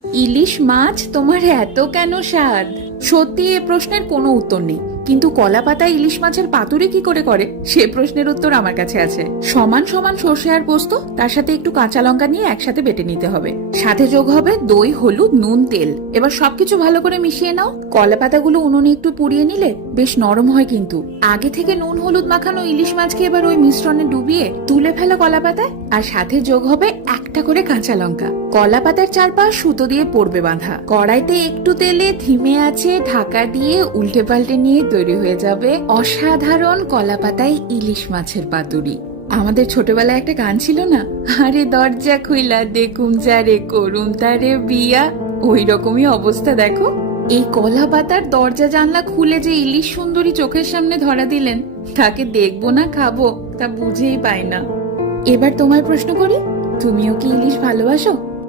ইলিশ মাছ তোমার এত কেন স্বাদ? সত্যি এ প্রশ্নের কোনো উত্তর নেই, কিন্তু কলা পাতা ইলিশ মাছের পাতুরি কি করে করে সে প্রশ্নের উত্তর আমার কাছে আছে। সমান সমান সর্ষে আর পোস্ত, তার সাথে একটু কাঁচা লঙ্কা নিয়ে একসাথে বেটে নিতে হবে। সাথে যোগ হবে দই, হলুদ, নুন, তেল। এবার সবকিছু ভালো করে মিশিয়ে নাও। কলা পাতাগুলো উনুনে একটু পুড়িয়ে নিলে বেশ নরম হয়, কিন্তু আগে থেকে নুন হলুদ মাখানো ইলিশ মাছকে এবার ওই মিশ্রণে ডুবিয়ে তুলে ফেলো কলা পাতায়, আর সাথে যোগ হবে একটা করে কাঁচা লঙ্কা। কলা পাতার চারপাশ সুতো দিয়ে পড়বে বাঁধা। কড়াইতে একটু তেলে ধিমে আছে ঢাকা দিয়ে উল্টে পাল্টে নিয়ে তৈরি হয়ে যাবে অসাধারণ কলা পাতায় ইলিশ মাছের পাতুরি। আমাদের ছোটবেলায় একটা গান ছিল না, আরে দরজা খুইলা দেখুম যারে করুম তারে বিয়া। ওই রকমই অবস্থা দেখো। এই কলা পাতার দরজা জানলা খুলে যে ইলিশ সুন্দরী চোখের সামনে ধরা দিলেন, তাকে দেখবো না খাবো তা বুঝেই পাই না। এবার তোমায় প্রশ্ন করি, তুমিও কি ইলিশ ভালোবাসো?